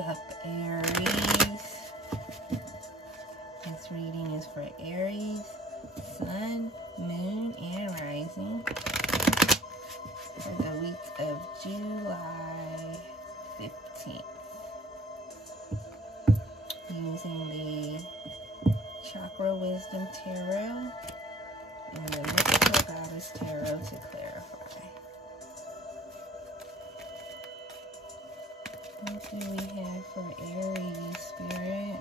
up, Aries? This reading is for Aries, Sun, Moon, and Rising for the week of July 15th. Using the Chakra Wisdom Tarot and the Mythical Goddess Tarot to clarify. What do we have for Aries, Spirit?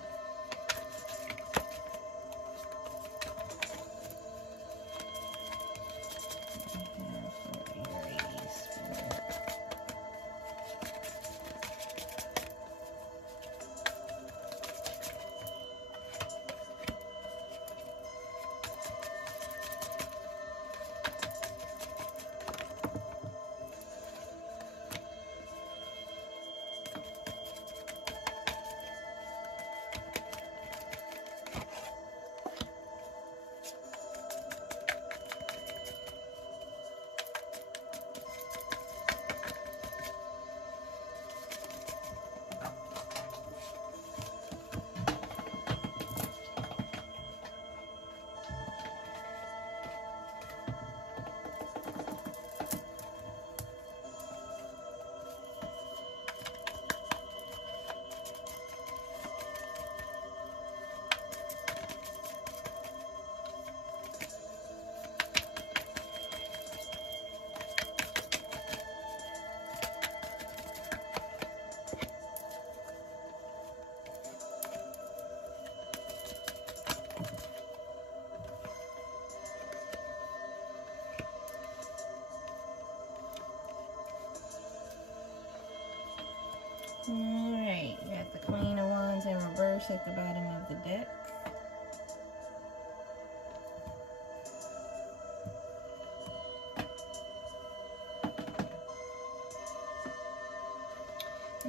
Alright, you got the Queen of Wands in reverse at the bottom of the deck.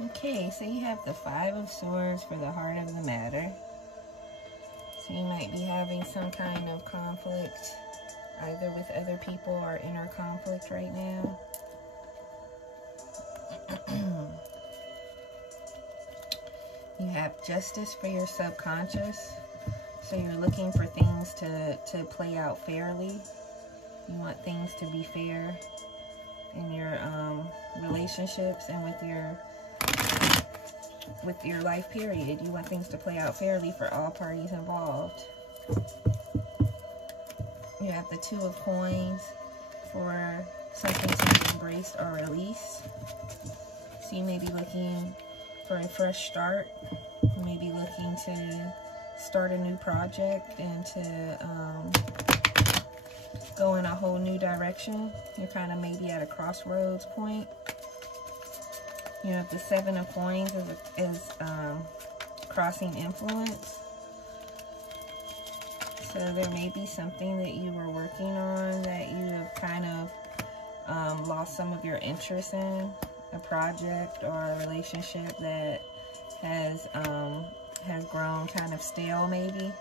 Okay, so you have the Five of Swords for the heart of the matter. So you might be having some kind of conflict, either with other people or inner conflict right now. You have Justice for your subconscious. So you're looking for things to play out fairly. You want things to be fair in your relationships and with your life period. You want things to play out fairly for all parties involved. You have the Two of Coins for something to be embraced or released. So you may be looking for a fresh start. You may be looking to start a new project and to go in a whole new direction. You're kind of maybe at a crossroads point. You know, the Seven of Coins is crossing influence. So there may be something that you were working on that you have kind of lost some of your interest in. A project or a relationship that has grown kind of stale, maybe.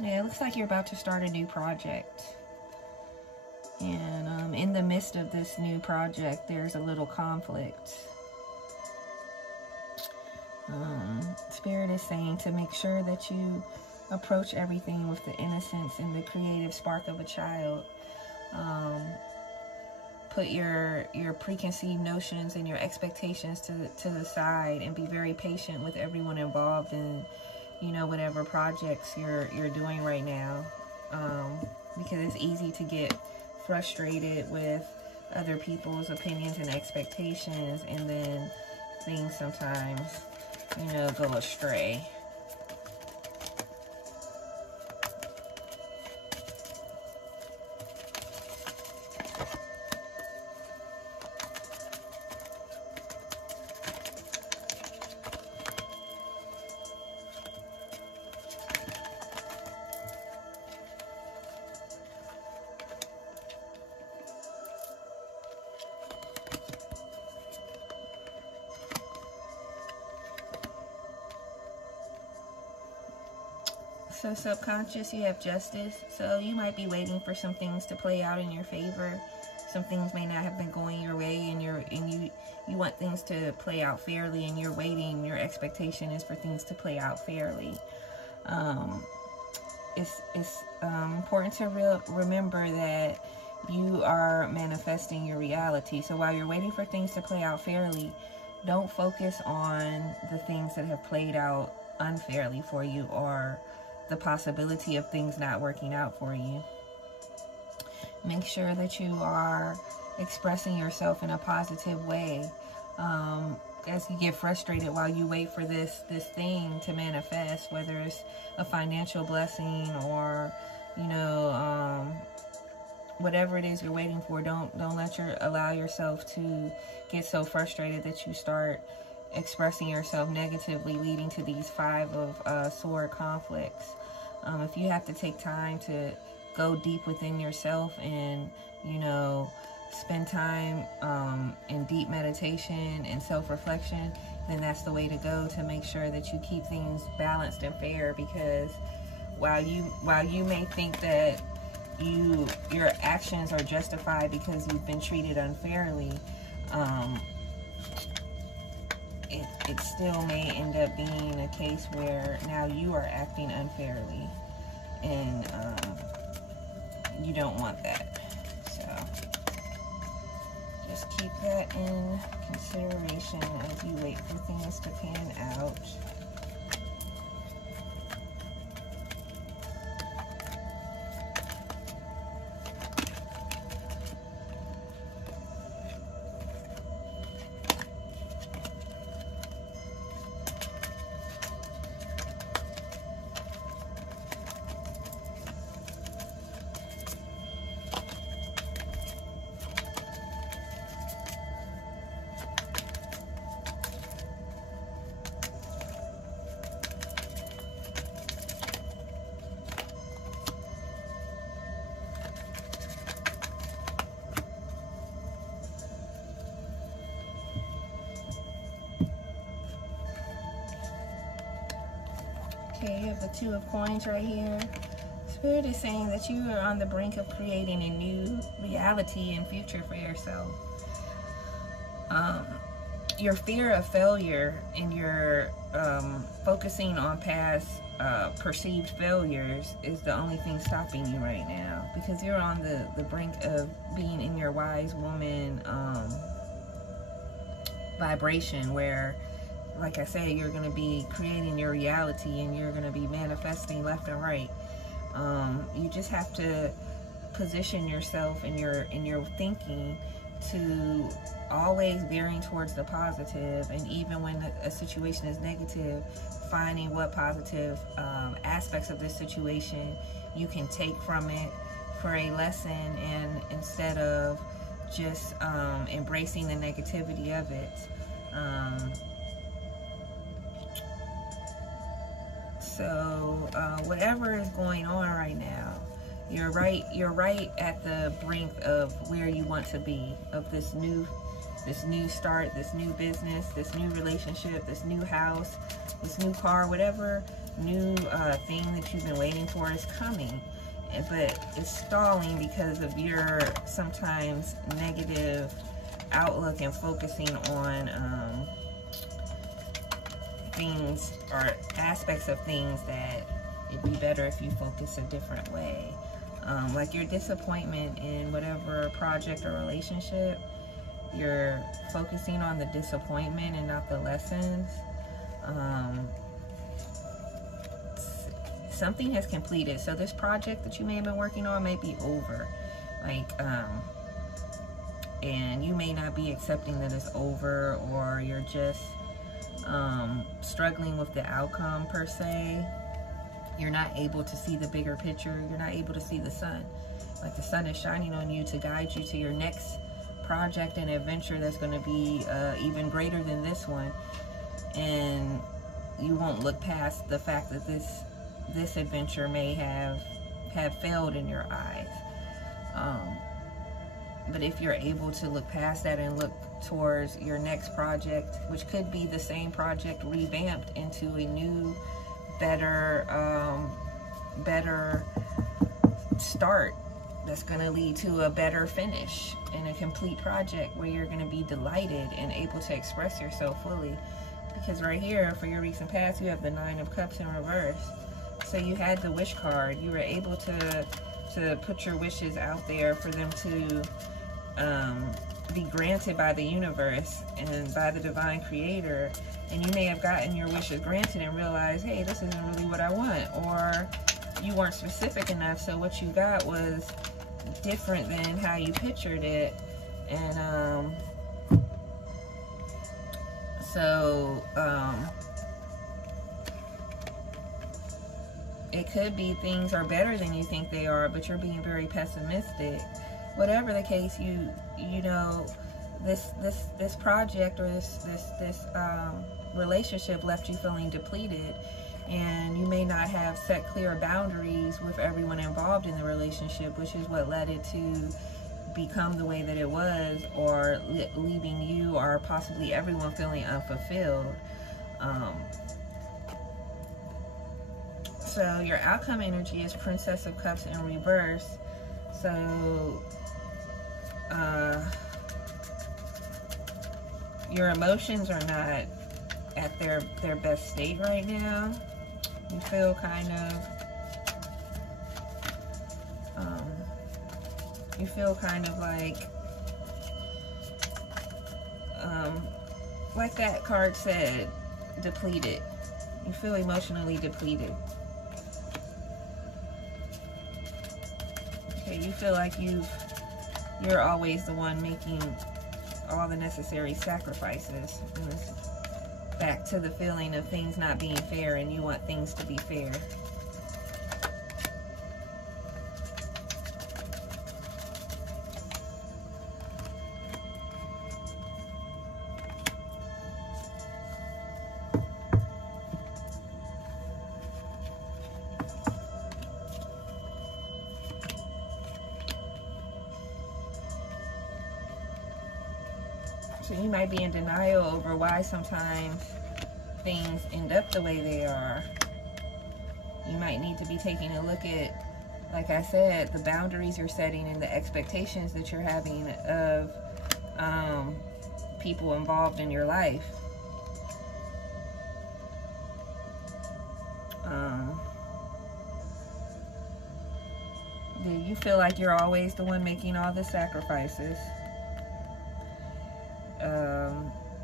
Yeah, it looks like you're about to start a new project. And in the midst of this new project, there's a little conflict. Spirit is saying to make sure that you approach everything with the innocence and the creative spark of a child. Put your preconceived notions and your expectations to the side and be very patient with everyone involved in, you know, whatever projects you're doing right now. Because it's easy to get frustrated with other people's opinions and expectations, and then things sometimes, you know, go astray. So subconscious, you have justice. So you might be waiting for some things to play out in your favor. Some things may not have been going your way, and you want things to play out fairly, and you're waiting. Your expectation is for things to play out fairly. It's important to remember that you are manifesting your reality. So while you're waiting for things to play out fairly, don't focus on the things that have played out unfairly for you, or the possibility of things not working out for you. Make sure that you are expressing yourself in a positive way. As you get frustrated while you wait for this thing to manifest, whether it's a financial blessing or, you know, whatever it is you're waiting for, don't allow yourself to get so frustrated that you start expressing yourself negatively, leading to these 5 of sword conflicts. If you have to take time to go deep within yourself and, you know, spend time in deep meditation and self-reflection, then that's the way to go, to make sure that you keep things balanced and fair. Because while you may think that your actions are justified because you've been treated unfairly, it still may end up being a case where now you are acting unfairly, and you don't want that. So just keep that in consideration as you wait for things to pan out. Okay, you have the 2 of Coins right here. Spirit is saying that you are on the brink of creating a new reality and future for yourself. Your fear of failure and your focusing on past perceived failures is the only thing stopping you right now, because you're on the brink of being in your wise woman vibration, where, like I said, you're going to be creating your reality and you're going to be manifesting left and right. You just have to position yourself in your thinking to always veering towards the positive, and even when a situation is negative, finding what positive aspects of this situation you can take from it for a lesson, and instead of just embracing the negativity of it. So whatever is going on right now, you're right at the brink of where you want to be, of this new start, this new business, this new relationship, this new house, this new car, whatever new thing that you've been waiting for is coming. But it's stalling because of your sometimes negative outlook and focusing on things or aspects of things that it'd be better if you focus a different way. Like your disappointment in whatever project or relationship, you're focusing on the disappointment and not the lessons. Something has completed, so this project that you may have been working on may be over, and you may not be accepting that it's over, or you're just struggling with the outcome per se. You're not able to see the bigger picture. You're not able to see the sun. Like the sun is shining on you to guide you to your next project and adventure that's going to be even greater than this one, and you won't look past the fact that this adventure may have failed in your eyes. But if you're able to look past that and look towards your next project, which could be the same project revamped into a new, better better start that's going to lead to a better finish and a complete project where you're going to be delighted and able to express yourself fully. Because right here, for your recent past, you have the 9 of Cups in reverse. So you had the wish card. You were able to put your wishes out there for them to be granted by the universe and by the divine creator. And you may have gotten your wishes granted and realized, hey, this isn't really what I want. Or you weren't specific enough, so what you got was different than how you pictured it. And it could be things are better than you think they are, but you're being very pessimistic. Whatever the case, you know, this project or this relationship left you feeling depleted, and you may not have set clear boundaries with everyone involved in the relationship, which is what led it to become the way that it was, or leaving you or possibly everyone feeling unfulfilled. So your outcome energy is Princess of Cups in reverse. So your emotions are not at their best state right now. You feel kind of like that card said, depleted. You feel emotionally depleted. Okay, you feel like you're always the one making all the necessary sacrifices. And it's back to the feeling of things not being fair, and you want things to be fair. So you might be in denial over why sometimes things end up the way they are. You might need to be taking a look at, like I said, the boundaries you're setting and the expectations that you're having of people involved in your life. Do you feel like you're always the one making all the sacrifices?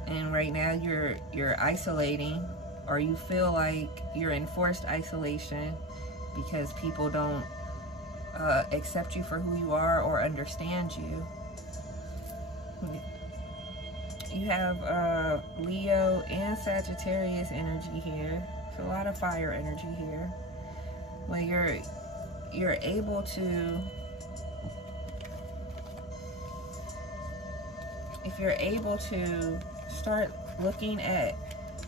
And right now you're isolating, or you feel like you're in forced isolation because people don't accept you for who you are or understand you. You have Leo and Sagittarius energy here. So a lot of fire energy here. Well, you're able to, if you're able to start looking at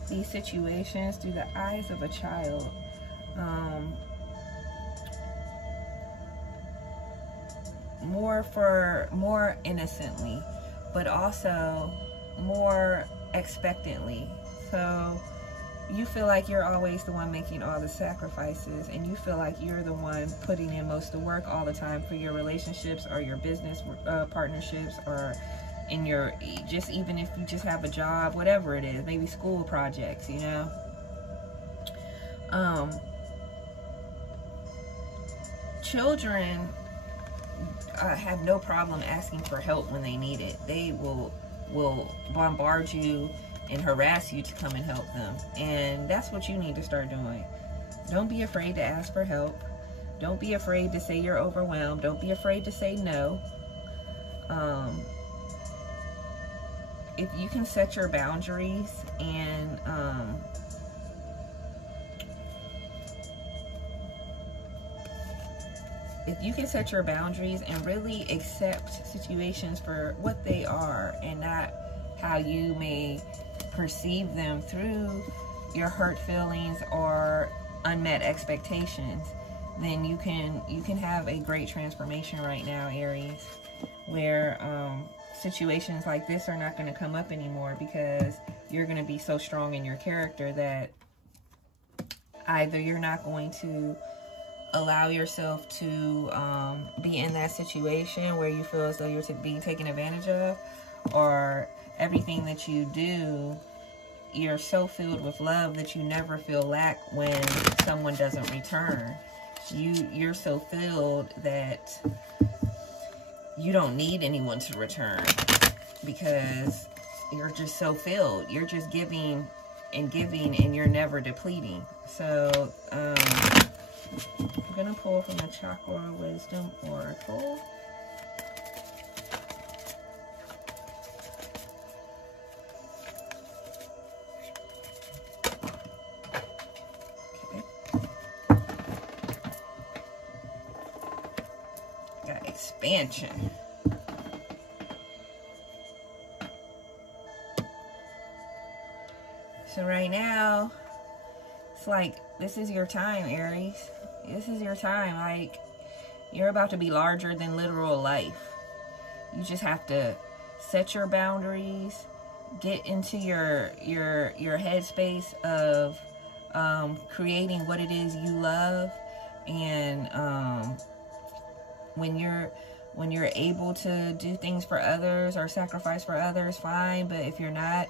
these situations through the eyes of a child, more innocently, but also more expectantly. So you feel like you're always the one making all the sacrifices, and you feel like you're the one putting in most of the work all the time for your relationships or your business partnerships, or in your, just even if you just have a job, whatever it is, maybe school projects, you know. Children have no problem asking for help when they need it. They will bombard you and harass you to come and help them. And that's what you need to start doing. Don't be afraid to ask for help. Don't be afraid to say you're overwhelmed. Don't be afraid to say no. If you can set your boundaries and really accept situations for what they are and not how you may perceive them through your hurt feelings or unmet expectations, then you can have a great transformation right now, Aries, where situations like this are not going to come up anymore, because you're going to be so strong in your character that either you're not going to allow yourself to be in that situation where you feel as though you're being taken advantage of, or everything that you do, you're so filled with love that you never feel lack when someone doesn't return. You're so filled that you don't need anyone to return, because you're just so filled. You're just giving and giving, and you're never depleting. So I'm gonna pull from the Chakra Wisdom Oracle. Expansion. So right now, it's like, this is your time, Aries. This is your time. Like, you're about to be larger than literal life. You just have to set your boundaries, get into your headspace of creating what it is you love, and when you're able to do things for others or sacrifice for others, fine. But if you're not,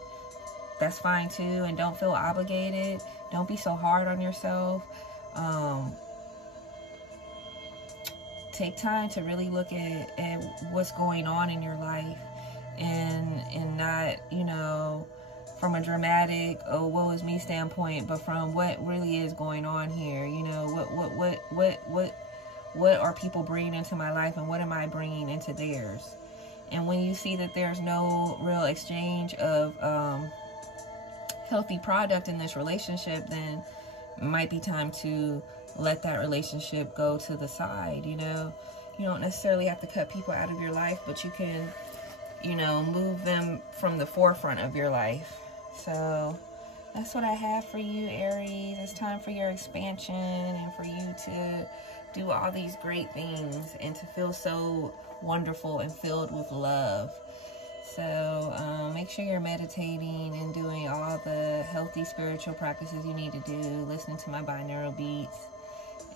that's fine too. And don't feel obligated. Don't be so hard on yourself. Take time to really look at what's going on in your life, and not, you know, from a dramatic, oh, woe is me standpoint, but from what really is going on here. You know, what are people bringing into my life, and what am I bringing into theirs? And when you see that there's no real exchange of healthy product in this relationship, then it might be time to let that relationship go to the side. You know, you don't necessarily have to cut people out of your life, but you can, you know, move them from the forefront of your life. So that's what I have for you, Aries. It's time for your expansion, and for you to do all these great things, and to feel so wonderful and filled with love. So make sure you're meditating and doing all the healthy spiritual practices you need to do, listening to my binaural beats.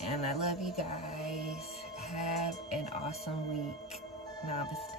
And I love you guys. Have an awesome week. Namaste.